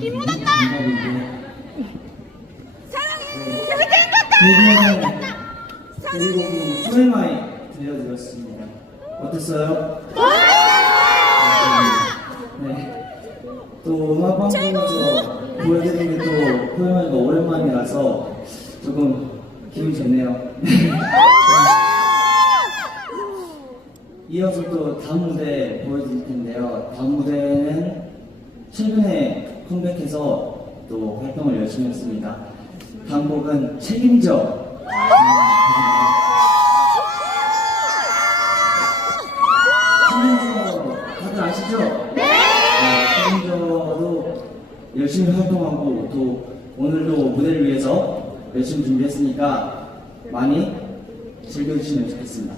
이 묻었다. 사랑해. 재밌게 생겼다. 데뷔곡은 소리마이 들려드렸습니다. 어땠어요? 네. 또 음악 방송에서 보여드린 게또 소리마이가 오랜만이라서 조금 기분이 좋네요. 이어서 또 다음 무대 보여드릴 텐데요. 다음 무대는 최근에 컴백해서 또 활동을 열심히 했습니다. 다음 곡은 책임져. 책임져 다들 아시죠? 네! 책임져도 열심히 활동하고 또 오늘도 무대를 위해서 열심히 준비했으니까 많이 즐겨주시면 좋겠습니다.